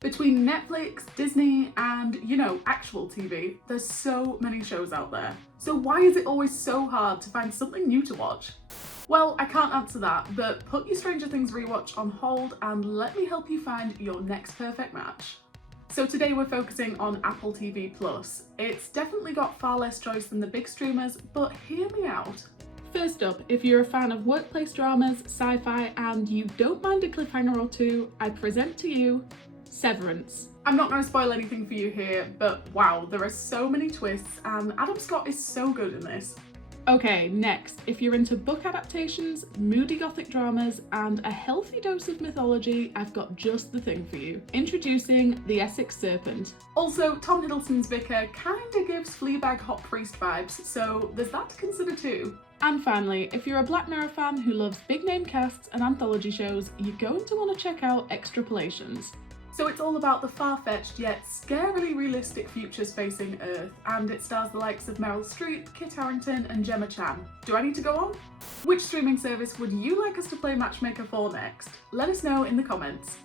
Between Netflix, Disney, and, actual TV, there's so many shows out there. So why is it always so hard to find something new to watch? Well, I can't answer that, but put your Stranger Things rewatch on hold and let me help you find your next perfect match. So today we're focusing on Apple TV+. It's definitely got far less choice than the big streamers, but hear me out. First up, if you're a fan of workplace dramas, sci-fi, and you don't mind a cliffhanger or two, I present to you Severance. I'm not going to spoil anything for you here, but wow, there are so many twists and Adam Scott is so good in this. Okay, next, if you're into book adaptations, moody gothic dramas, and a healthy dose of mythology, I've got just the thing for you. Introducing the Essex Serpent. Also, Tom Hiddleston's vicar kinda gives Fleabag hot priest vibes, so there's that to consider too. And finally, if you're a Black Mirror fan who loves big name casts and anthology shows, you're going to want to check out Extrapolations. So it's all about the far-fetched yet scarily realistic futures facing Earth, and it stars the likes of Meryl Streep, Kit Harington and Gemma Chan. Do I need to go on? Which streaming service would you like us to play matchmaker for next? Let us know in the comments.